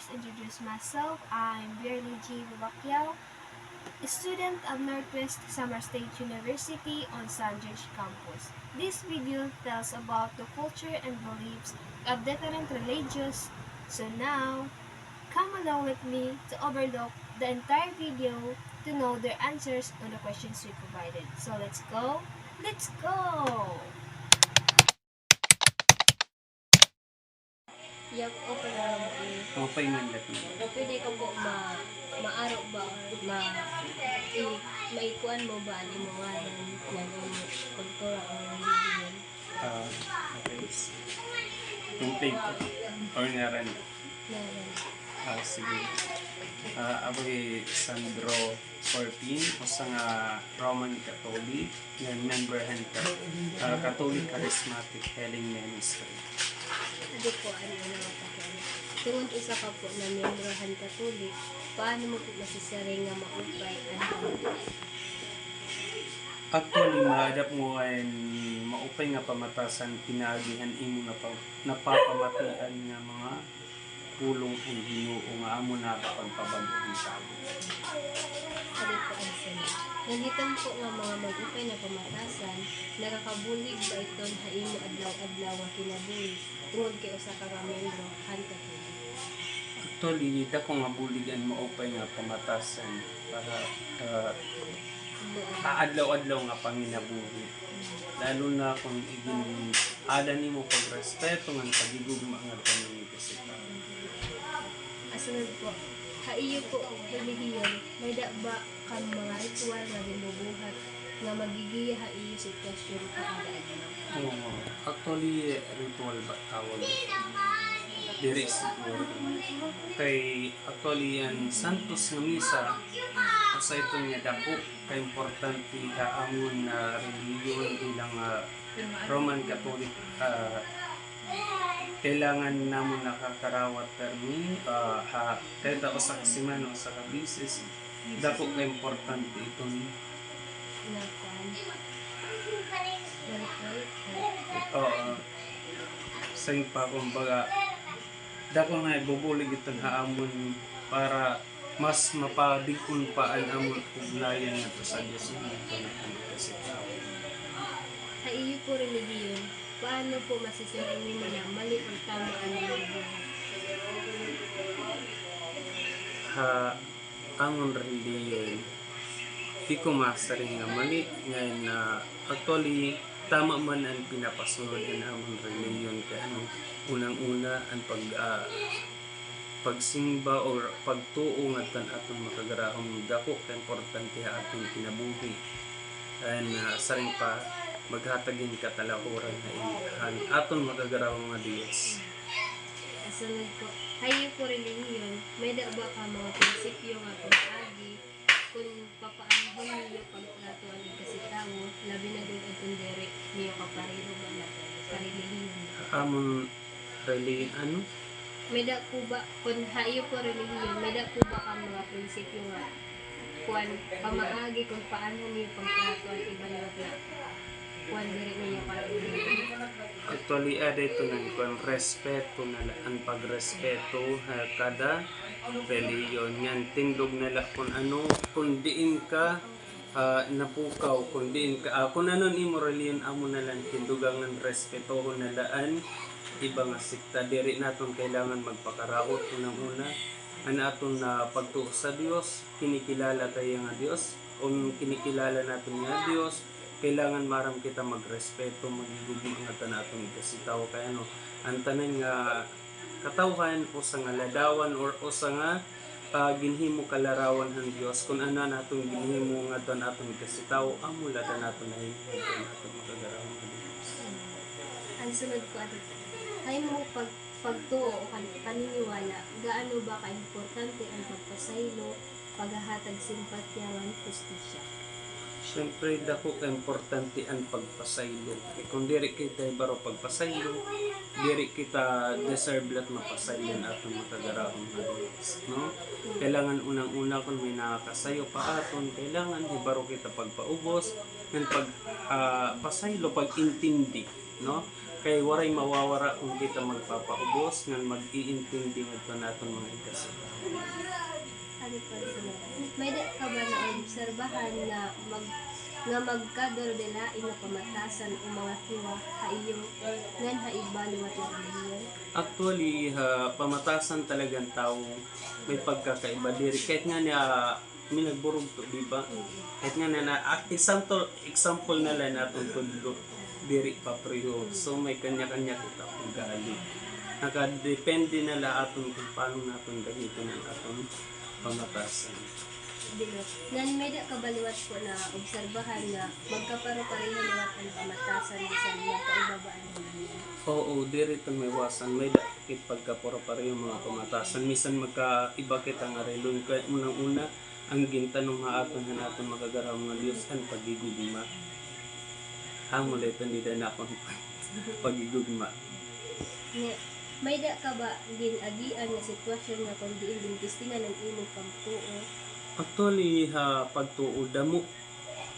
first introduce myself. I'm Bearly G. Bubakyao, a student of Northwest Samar State University on San Jorge campus. This video tells about the culture and beliefs of different religions. So now, come along with me to overlook the entire video to know their answers on the questions we provided. So let's go! Let's go! Yak o panahon Okay man lahat mo. pwede ka po maaro ba maikuan mo ba ang imuwanan ng kultura o religion? Okay. Complete. Or ngaran. Naran. Sige. Ako Sandro Corpin, usa nga Roman Catholic, nga memberhan ka Catholic Charismatic Healing Ministry. Adi po ano pakian. Tungod isa ka po na membrahan Katolik, paano mo po masisari nga maupay ang Actually, mahadap mo ay maupay nga pamatasan, pinaagihan imo na napapamatian nga mga pulong ang Ginoo nga amo na pagpabago ng tao. Adi po ang sana. Nangitan po nga mga mag-upay na pamatasan, nakakabulig ba iton haimo adlaw-adlaw nga kinabuhi tungod kay usa ka nga membro han Katolik. Actually, dako nga buligan maupay nga pamatasan para adlaw-adlaw nga panginabuhi. Lalo na kung igin ada nimo pagrespeto nga pagigugma nga kanang kasita. Asunod po, haiyo po relihiyon, may da ba kang mga ritual nga ginubuhat nga magigiya haiyo sitwasyon kada adlaw? Actually, ritual ba tawag? Diri siguro. Kay actually yan Santos nga misa sa itong nga dako kay importante amon na relihiyon bilang Roman Catholic. Kailangan namon nakakarawat termi kahit ako sa kasiman o sa kabisis dako ka importante itong sayang pa kumbaga dako nga ibubulig itong haamon para mas mapadigkon pa ang amon ugnayan nato sa Dios ito na kasi tao. Haiyo po relihiyon, paano po masisirain mo na mali ang tama ang relihiyon? Ang relihiyon di ko masaring nga mali ngayon na actually tama man ang pinapasunod ng among relihiyon kaya unang-una ang pagsimba or pagtuo nga atong makagarahong dako ka importante atong kinabuhi and saring pa maghatagin ka talahuran na ilahan aton makagarahong nga Diyos. Asunod po, haiyo po relihiyon, may da ba ka mga prinsipyo nga pag-agi kung papaanhon niyo pagtrato ang kasitawo, labi na doon ang tundere niyo kapareho ba na sa relihiyon? Amon relihiyon ano? May da po ba, kung haiyo po relihiyon, may da po ba ka mga prinsipyo nga kung pamaagi kung paano niyo pagtrato ang iba na kung dire niyo kapareho? Actually, ito ng respeto na ang pagrespeto kada reliyon. Yan, tindog nila kung ano, kung diin ka napukaw, kung diin ka, kung ano ni mo reliyon, amo na lang tindugang ng respeto na laan, iba nga sikta. Diri natin kailangan magpakaraot unang-una, aton na pagtuo sa Dios, kinikilala tayo nga Dios, kung kinikilala natin nga Dios, kailangan maram kita magrespeto, magigugig nga tanatong ikasitaw kaya ang tanan nga katawhan o sa nga ladawan or o sa nga ginhimo kalarawan ng Dios kung ano natong ginhimo nga tanatong ikasitaw amo lada naton na natong makagarawan ng Dios. Ang sunod ko ay mo pagtuo o paniniwala, gaano ba ka-importante ang pagpasaylo, paghahatag simpatyawan, justisya? Siyempre, dako ka importante ang pagpasaylo. Kung diri kita baro pagpasaylo, diri kita deserve lat mapasaylo atong makagarahong Diyos, no? Kailangan unang-una kung may nakakasayo pa aton, kailangan baro kita pagpaubos ng pagpasaylo, pag-intindi, no? Kay waray mawawara kung kita magpapaubos nga mag-iintindi ngadto naton mga ikasita. Ano pa sunod? May da ka ba na obserbahan na magkadordela ino pamatasan o mga kiwa haiyong ngan haibaliwat na relihiyon? Actually, pamatasan talagang tao may pagkakaiba diri. Kahit nga niya may nagburog to, di ba? Kahit nga na example na lang natin tudlo diri pa preyo. So may kanya-kanya kita ugali. Nakadepende na la aton kung paano natin gamitin ang aton pamatasan. Dilo. Nan may da kabaliwat po na obserbahan na magkaparo-pareho liwat ang pamatasan bisan magkaibabaan relihiyon. Oo, diri ito may wasan. May dakit pagkapura pareho mga pamatasan. Misan magkaiba kita nga relon. Kaya unang-una, ang gintanong maaton na natin makagaraw mga Diyos ang pagigugma. Hamul ito nila na akong pagigugma. Nga, may da ka ba ginagian nga sitwasyon nga kung diin bintistingan ang imong pamtuo? Actually, pagtuod mo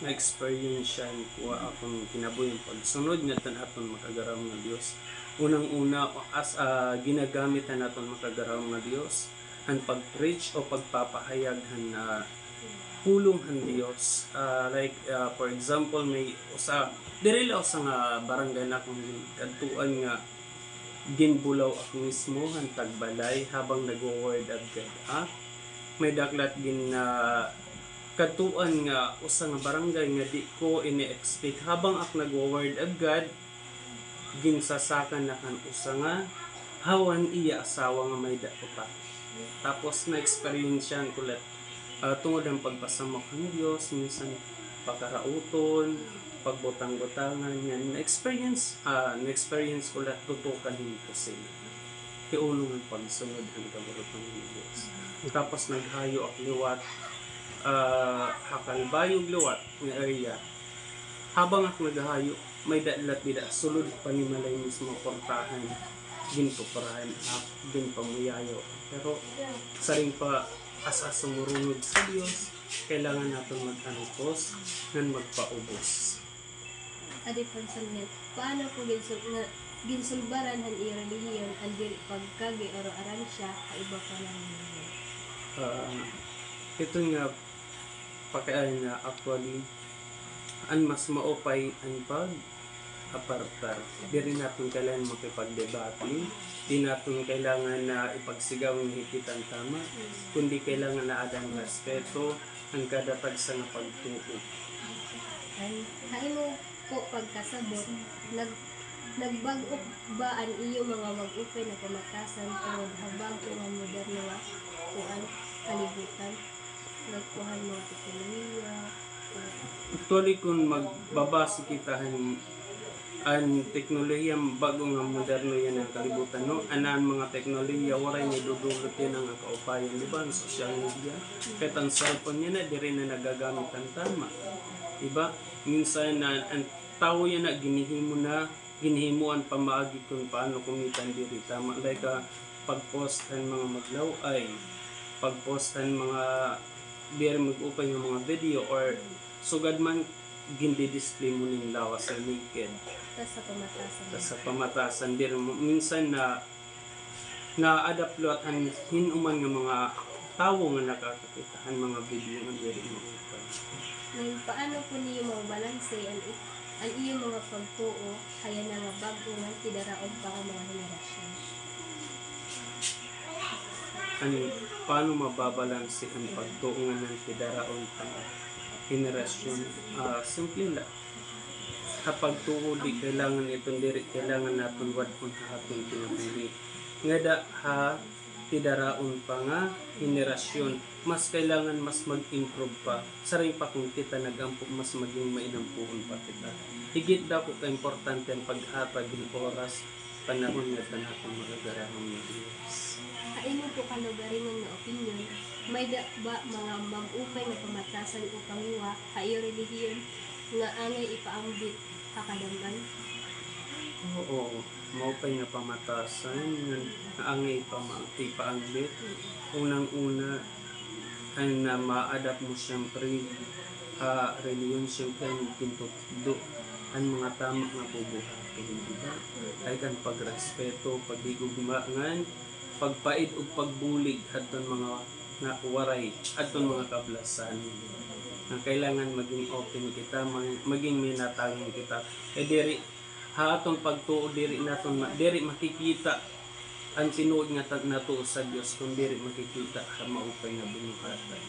na experience yan kuha akong kinabuhi yung pagsunod nga tan aton makagaraw nga Dios. Unang-una as ginagamit na naton makagaraw nga Dios ang pag-preach o pagpapahayag na pulong han Dios. For example, may usa diri lang sa nga barangay na akong kadtuan nga ginbulaw ako mismo ang tagbalay habang nag-word of God. May daklat gin katuan nga usa nga barangay nga di ko ini-expect habang ak nag-word of God ginsasakan na kan usa nga hawan iya asawa nga may dakota. Tapos na experience yan kulat tungod ang pagpasamok ng Dios, minsan pagkarauton, pagbutang-butangan yan. Na-experience kulat tutukan hinto sila. Kiulong ang pagsunod ang kaburutan ng Dios. Tapos naghayo ak liwat hakalbayog liwat nga area. Habang ako naghayo, may dalat bida sulod pa ni malay mismo portahan gintuprahan ginpamuyayo. Pero saring pa asa sumurunod sa Dios, kailangan natin mag-anupos ng magpaubos. Adi pansanyan, paano po ginsulbaran han iya relihiyon ang diri pagkagi oro aran siya kaiba pa ng relihiyon? Ito nga pakain na actually ang mas maupay ang pag-apartar. Di rin natin kailangan makipagdebate, di natin kailangan na ipagsigaw ng higitang tama, kundi kailangan na adang respeto ang kadatag sa nga pagtuo. Hain mo po pagkasabot, nagbago ba ang iyo mga mag-upay na pamatasan tungod habang po nga moderno nga kuan kalibutan? Nagkuhan mga teknolohiya. Actually, kung magbabase kita ang teknolohiya bago nga moderno yan ang kalibutan, no? Anaan mga teknolohiya, waray may dudulot yan ang kaupayan, di ba? Ang social media. Kahit ang cellphone yan na, di rin na nagagamit ang tama. Diba? Minsan na ang tao yan na ginihimuan pamaagi kung paano kumitan diri tama. Like pag-postan mga maglaw ay pag-postan mga biyar mag-upay ng mga video or sugad man gindi-display mo ning lawas sa naked. Tas sa pamatasan dir minsan na-adapt lot ang hinuman nga mga tawo nga nakakakitahan mga video nga diri mo upay. Ngayon, paano po niyo mabalanse ang iyong mga pagtuo kaya na nga bago nga tidaraog pa ang mga henerasyon? Paano mababalanse ang pagtuungan ng tidaraon pang henerasyon? Simple lang. Kapag tuuli, kailangan itong diri, kailangan natin wad kung hatong pinapili. Nga da ha, tidaraon pa nga henerasyon, mas kailangan mas mag-improve pa. Saring pa kung kita nag-ampok, mas maging mainampuon pa kita. Higit daw ko ka-importante ang pag-hatag ng oras, panahon nga tanakong magagarahong ng Diyos. Kaino po kalugaringan na opinion, may da ba mga mag-upay na pamatasan upang iwa kayo relihiyon nga angay ipaambit kakadaman? Oo, maupay nga pamatasan nga angay ipaangbit. Unang-una ay na ma-adapt mo siyempre reliyon siyempre ang pintudo ang mga tama nga bubuhaton, di ba? Ay kan pagrespeto, pagdigugmangan, pagpaid ug pagbulig adton mga nga waray adton mga kablasan. Ang kailangan maging open kita, maging minatagong kita. Diri ha atong pagtuo diri naton diri makikita ang tinuod nga natuo sa Dios kung diri makikita sa maupay nga binuhatan.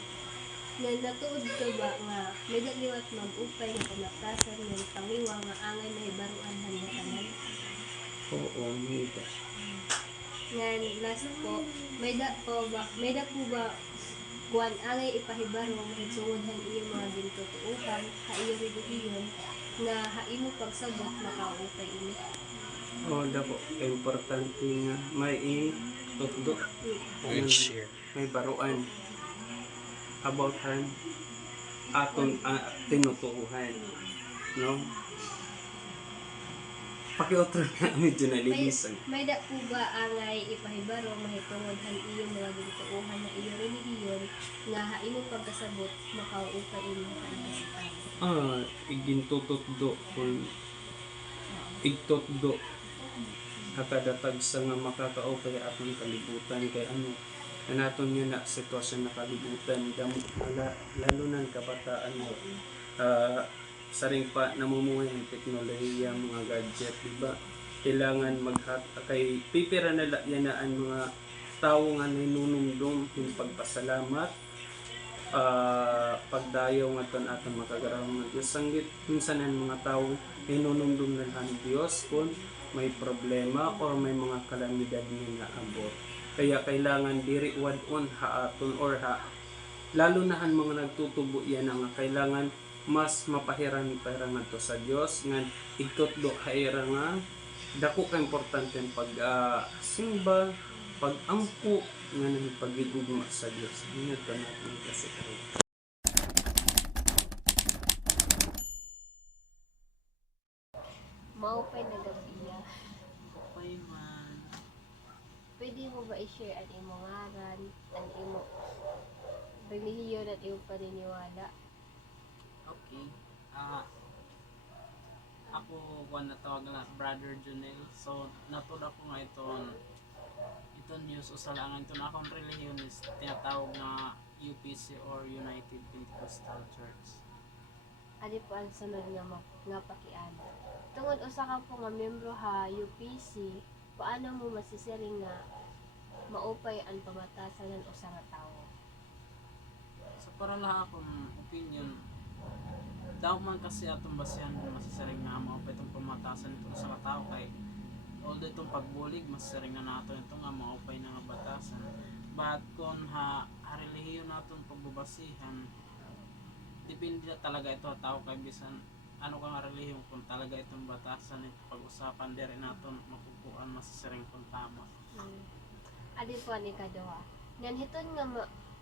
Nga natuod ka ba nga may liwat mag-upay nga pamatasan ng pangiwa nga angay mahibaruan handa tanan. Oo, nita. Nga last po, may da po ba kuan angay ipahibaro mahitungod iyong mga gintutuuhan ha iyo relihiyon nga haimo pagsabot makaupay ini. Oo, dako. Importante nga may tutdo. May baruan about han aton tinutuuhan. No? Pakiotro na medyo nalilisan. May da po ba angay ipahibaro mahitungod iyong mga gintuuhan na iyo relihiyon nga haimo pagkasabot makaupay ini ha Igintututdo kung igtutdo hakadatag sa nga makakaupay atong kalibutan kay ano naton niya na sitwasyon na kalibutan lalo ng kabataan mo saring pa namumuhay ng teknolohiya mga gadget, di ba? Kailangan kay pipira na yan na ang mga tao nga ninunumdum yung pagpasalamat pagdayaw nga ton atong makagaraw nga Diyos sanggit minsan ang mga tao ninunumdum na ang Diyos kung may problema o may mga kalamidad nga naabot. Kaya kailangan diri wadon haaton or lalo na ang mga nagtutubo yan nga kailangan mas mapahiran to sa Dios nga igtutdo haira nga dako ka importante ang simba, pag-ampo nga nang pagigugma sa Dios. Ingat ka natin kasi karon. maupay na gabiya. Okay man. Pwede mo ba i-share ang imong ngaran, ang imong relihiyon at iyong paniniwala? Okay. Ako kung natawag na Brother Junel. So natod ako nga iton news usalangan ito na akong relihiyon is tinatawag na UPC or United Pentecostal Church. Adi po ang sunod nga pakiana. Tungod usa ka po nga membro ha UPC, paano mo masisiring nga maupay ang pamatasan ng usa nga tawo? So para lang akong opinion, daw man kasi atong basihan kung masasaring nga maupay itong pamatasan itong sa katao kay although itong pagbulig masasaring na nato itong nga maupay na nga batasan. But kung relihiyon naton pagbabasihan, depende na talaga ito sa tao kay bisan ano ka nga relihiyon kung talaga itong batasan ito pag-usapan diri naton mapupuan masasaring kung tama. Adi po ni kaduha. Ngan hiton nga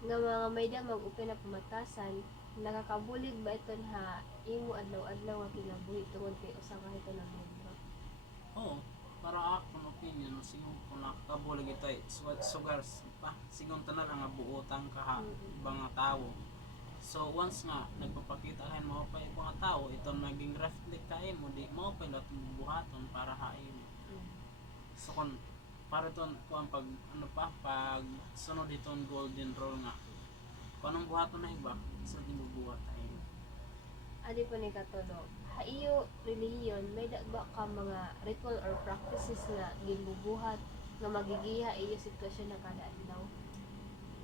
mga mayda mag-upay na pamatasan, nakakabulig ba iton ha imo adlaw-adlaw nga kinabuhi tungod kay usa ka hiton ang membro? Oo, para akong opinion siguro kung nakakabulig ito ay sugars pa siguro tanan nga buotang ka ibang nga tao. So once nga nagpapakita kayo maupay ibang nga tao, ito naging reflect kayo mo di maupay lahat buhaton para hain. So kung para iton kung pag pag sunod itong golden rule nga kung anong buhaton na iba sa di bubuhat tayo. Adi po ni katulo. Ha iyo relihiyon may dagba ka mga ritual or practices nga ginbubuhat nga magigiha iyo sitwasyon na kada adlaw?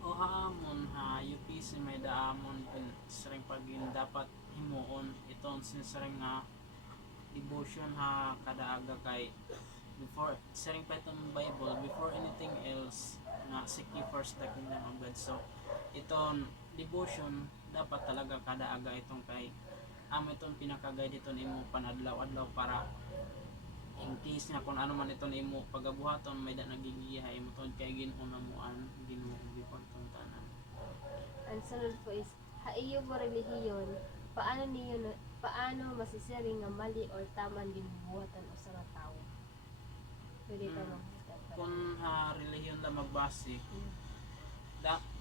O haamon UPC may daamon sering pagin dapat himuon itong sinsaring nga devotion kada aga kay before sering pa itong Bible before anything else nga seek ye first the kingdom of God. So itong devotion dapat talaga kada aga itong kay itong pinaka-guide ito nimo panadlaw-adlaw para in case nga kung ano man ito nimo pagabuhaton may nagigiyahay mo tungod kay ginunamuan Ginoo before tong tanan. Ang sunod po is ha iyo po relihiyon, paano masisiring nga mali or tama ang ginbubuhatan usa nga tawo? Pwede ka Kung relihiyon la magbase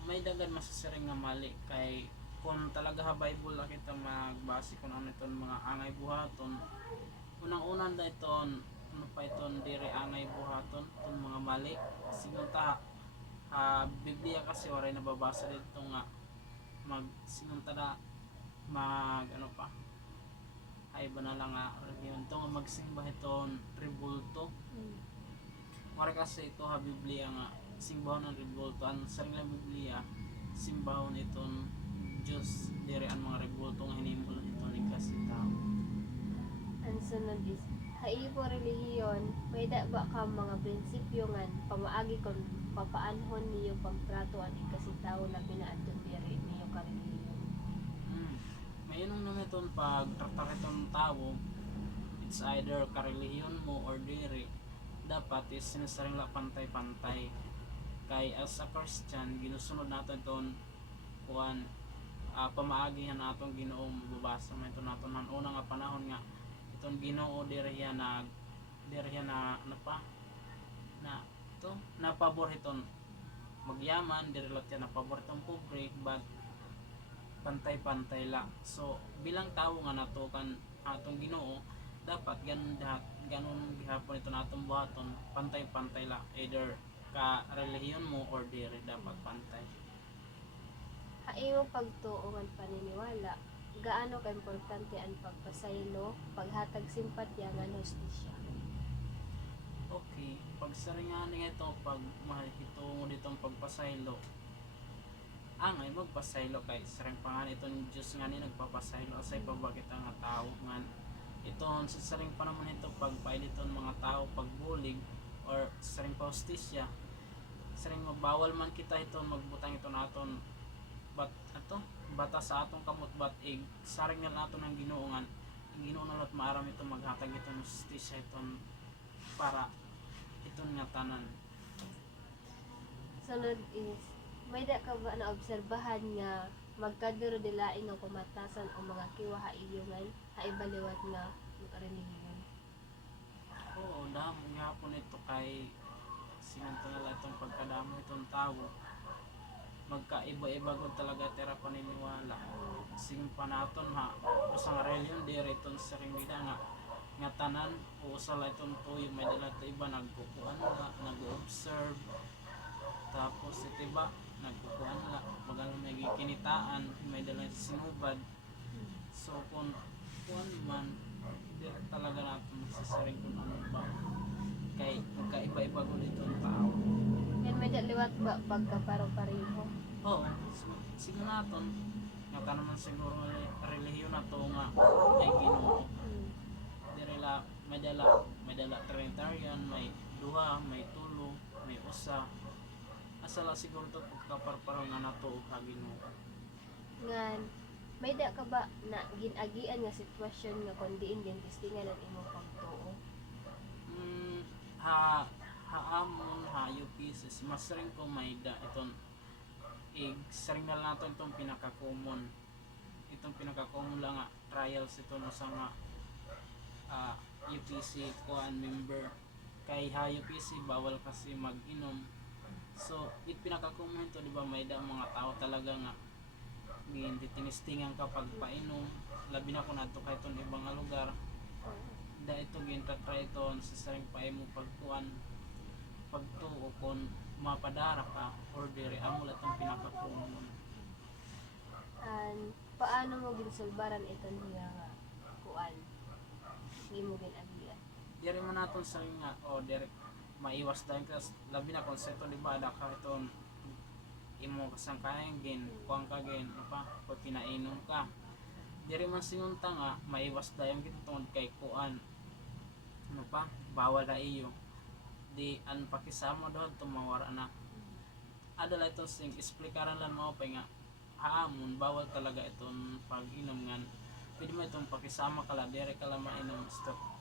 may daghan masasiring nga mali kay kung talaga Bible la kita magbase kung ano iton mga angay buhaton unang-unan da iton ano pa iton dire angay buhaton itong mga mali sigon ta Biblia kasi waray nababasa dito nga mag sigon ta na mag ano pa ay ba na lang nga yun to nga magsimba iton rebulto waray kasi ito Biblia nga simbahon ng rebulto ang sarili ng Biblia simbahon iton Diyos dire ang mga rebulto nga hinimul ito ni kasi tao. Ang sunod is, haibo relihiyon, may da ba ka mga prinsipyo nga pamaagi kung papaanhon niyo pagtrato ani kasi tao labi na adton diri niyo ka relihiyon. Mainom naman itong pagtratar itong tao, it's either karelihiyon mo or diri, dapat is sinasaring la pantay-pantay. Kay as a Christian, ginusunod natin itong kuhan, pamaagihan natong Ginoo mababasa man ito naton ang una nga panahon nga itong Ginoo diriya na ano pa na ito napabor iton magyaman diri lot yan napabor itong pobre but pantay-pantay la. So bilang tao nga nato kan atong Ginoo dapat ganun gihapon ito natong buhaton pantay-pantay la either ka relihiyon mo or diri dapat pantay. Haibo pagtuo nga paniniwala, gaano ka importante ang pagpasaylo, paghatag simpatya nga hustisya. Okay, pagsaringan nga ito, pag mahitungo ditong pagpasaylo, angay magpasaylo kay sarang pangan itong Diyos nga ni nagpapasaylo asay pabagit ang nga tao nga ito sa saring pa naman ito pagpail itong mga tao pagbulig or saring paustisya saring mabawal man kita ito magbutang ito naton bat ato bata sa atong kamot bat saring na nato ng Ginoo nga ang Ginoo na lot maaram ito maghatag ito ng justisya iton para iton nga tanan. Sunod is, may da ka ba na obserbahan nga magkaduro dilain nga kumatasan o mga kiwa haiyungan, haibaliwat nga relihiyon. Oo, damo nga po nito kay sinanto na lang itong pagkadamo itong tao magkaiba-iba ko talaga tira paniniwala sing panaton ha usang reliyon dire itong saringida nga tanan o usala itong tuyo may dala ito iba nagkukuan la nag-observe tapos ito iba nagkukuan la bagal may kinitaan may dala sinubad so kung kuan man dire talaga natin magsasaring kung ano ba kay magkaiba-iba ko itong tao. Yan may da liwat ba pagkaparo-pareho? Oo, siguro naton nga ka naman siguro relihiyon na to nga ay Ginoo. Direla may dala Trinitarian, may duha, may tulo, may usa. Asala siguro to pagkaparparo nga nato og Ginoo. Ngan, may da ka ba na ginagian nga sitwasyon nga kundiin din testingan ang imong pagtuo? Haamon hayo pieces mas rin ko may da iton saring na lang natin itong pinaka-common lang nga trials ito no sa nga UPC kuan member kay ha UPC bawal kasi mag-inom so it pinaka-common ito diba may da mga tao talaga nga hindi tinistingan kapag painom labi na kung nato kahit itong ibang lugar da ito gintatry ito sa saring pae mo pagkuan pagtuo kung mapadara ka or dire amo lang itong pinaka-common. And paano mo ginsulbaran ito niya nga kuan? Di mo ginagian. Dire man naton sa nga o dire maiwas dahil kasi labi na konsepto di ba ada ka itong imo kasang kain gin kuang ka gin pa pag pinainom ka dire man sinunta nga maiwas dahil kita tungod kay kuan ano pa bawal na iyo di an pakisama doon tumawara na adala ito sing explikaran lang mo pa nga haamon bawal talaga itong pag-inom nga pwede mo itong pakisama kala dire kala mainom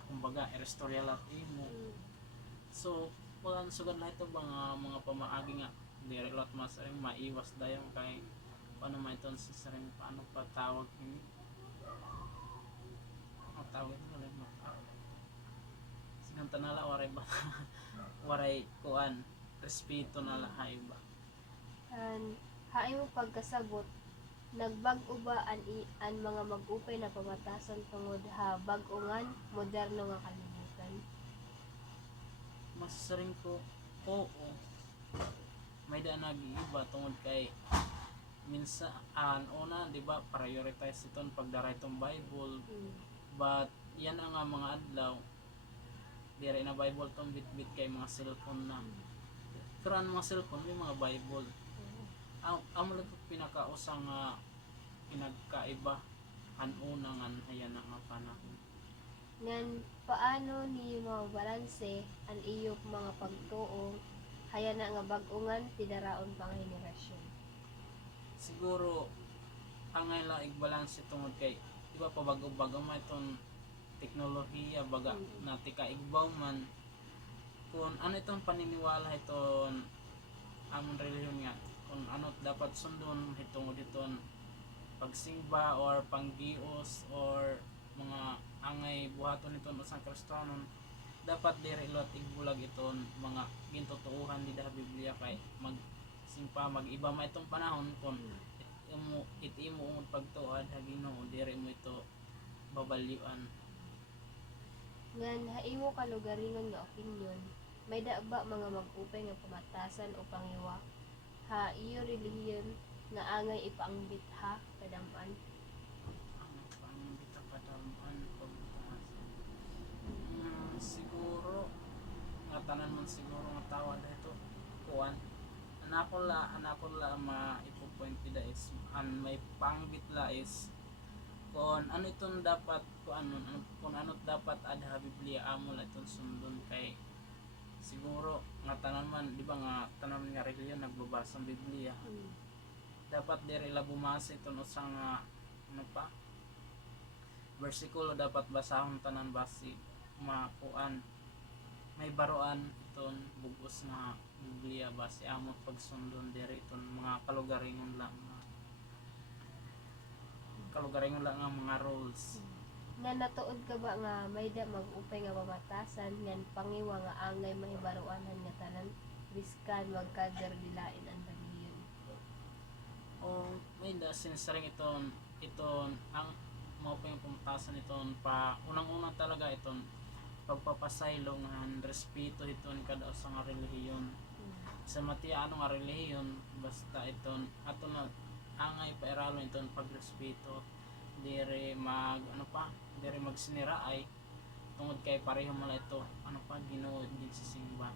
kumbaga erestorya lat imo so walang sugad na ito mga pamaagi nga dire lot mas rin maiwas dayon kay paano man itong sasaring paano pa tawag ini tawag ito lang sinanta nala waray ba waray kuan respeto nala haiba And haay mo pagkasabot Nagbag-o ba an mga mag-upay na pamatasan tungod ha bag-ongan moderno nga kalibutan? Masasaring ko, oo. May da nag-iiba tungod kay minsan una di ba prioritize iton pagdaray tong Bible, but yan ang mga adlaw dire na Bible tong bit-bit kay mga cellphone na. Pero ang mga cellphone may mga Bible. Amo lang ito pinakausang pinagkaiba una nga ayan nga panahon. Ngan paano niyo mabalanse ang iyong mga pagtuo haya na nga bag-ongan tidaraon pang henerasyon? Siguro ang ngayon igbalance tungod kay di ba pabago-bago man itong teknolohiya baga nati kaigbaw man kung ano itong paniniwala iton among relihiyon nga kung ano dapat sundon hitungod iton pagsimba or panggios or mga angay buhaton iton usang Kristiyanon dapat diri lot igbulag iton mga gintutuuhan di da Biblia kay magsimpa mag-iba ma itong panahon kung iti mo pagtuad ha Ginoo diri mo ito babalyuan. Ngan haimo kalugaringon nga opinyon, may da ba mga mag-upay nga pamatasan o pangiwa ha iyo relihiyon nga angay ipaangbit ha kadaman? Ang pangita kadalman siguro nga tanan man siguro nga tawad ito kuan anapon la maipupoint pida is an may pangbit la is kung ano itong dapat kung ano dapat adha Biblia amo la itong sundon kay siguro nga tanan man di ba nga tanan nga relihiyon nagbabasa ang Biblia dapat diri la bumasa itong usang ano pa bersikulo dapat basahon tanan basi makuan may baroan iton bugos nga Biblia base amo pagsundon diri iton mga kalugaringon lang nga mga rules. Nga natuod ka ba nga may da mag-upay nga pamatasan ngan pangiwa nga angay mahibaruanan nga tanan biskan magkaderdilain ang relihiyon? O may da sinsaring iton ang mga pamatasan iton pa unang-unang talaga iton pagpapasaylo nga respeto iton kada usa nga relihiyon sa matiano nga relihiyon basta iton ato na angay pairalon iton pagrespeto dire dire magsiniraay tungod kay pareho man ito Ginoo din sa simba.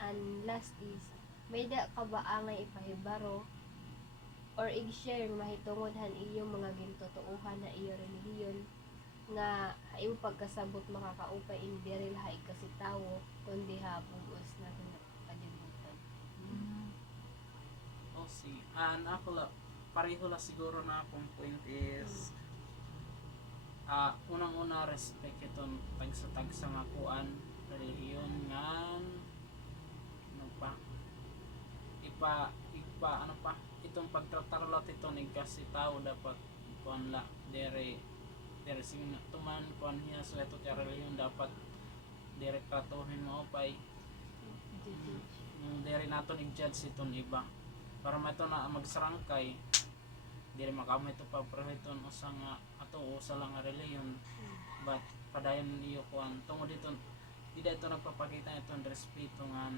And last is, may da ka ba angay ipahibaro or i-share mahitungod han iyong mga gintutuuhan na iyo relihiyon nga haimo pagkasabot makakaupay hindi diri lahay kasi tawo kundi habugos na kalibutan? Ako la pareho la siguro na akong point is unang-una respect iton tagsa nga kuan relihiyon nga itong pagtratar lot iton kasi tao dapat kuan la dere sing tuman kuan niya so ito ti relihiyon dapat dere tratuhin mo pay dere naton i-judge iton iba para mato na magsarangkay diri makamay ito paprehiton usa nga ato usa lang nga relihiyon but padayon niyo kuan tungod dito di dito nagpapakita itong respeto nga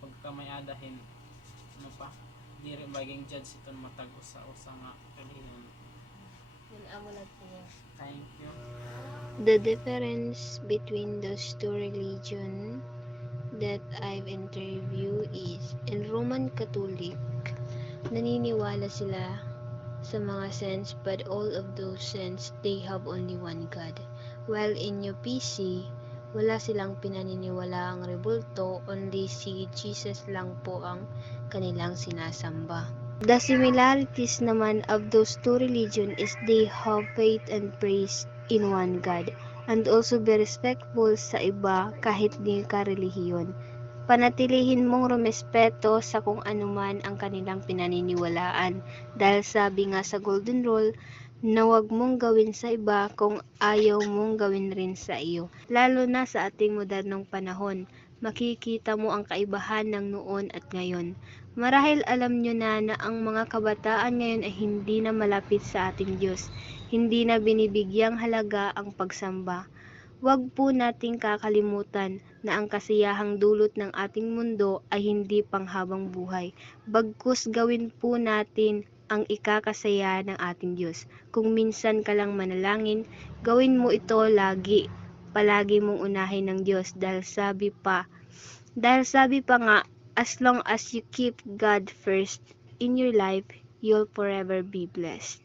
pagkamayadahin diri maging judge iton matag usa nga relihiyon. Yan amo lang po. Thank you. The difference between those two religions that I've interviewed is in Roman Catholic, naniniwala sila sa mga saints, but all of those saints, they have only one God. While in UPC, wala silang pinaniniwalaang rebulto, only si Jesus lang po ang kanilang sinasamba. The similarities naman of those two religions is they have faith and praise in one God, and also be respectful sa iba kahit di ka relihiyon. Panatilihin mong rumespeto sa kung anuman ang kanilang pinaniniwalaan, dahil sabi nga sa Golden Rule na huwag mong gawin sa iba kung ayaw mong gawin rin sa iyo. Lalo na sa ating modernong panahon, makikita mo ang kaibahan ng noon at ngayon. Marahil alam nyo na ang mga kabataan ngayon ay hindi na malapit sa ating Diyos. Hindi na binibigyang halaga ang pagsamba. Huwag po nating kakalimutan na ang kasiyahang dulot ng ating mundo ay hindi panghabang buhay. Bagkus gawin po natin ang ikakasaya ng ating Diyos. Kung minsan ka lang manalangin, gawin mo ito lagi. Palagi mong unahin ng Diyos dahil sabi pa nga, as long as you keep God first in your life, you'll forever be blessed.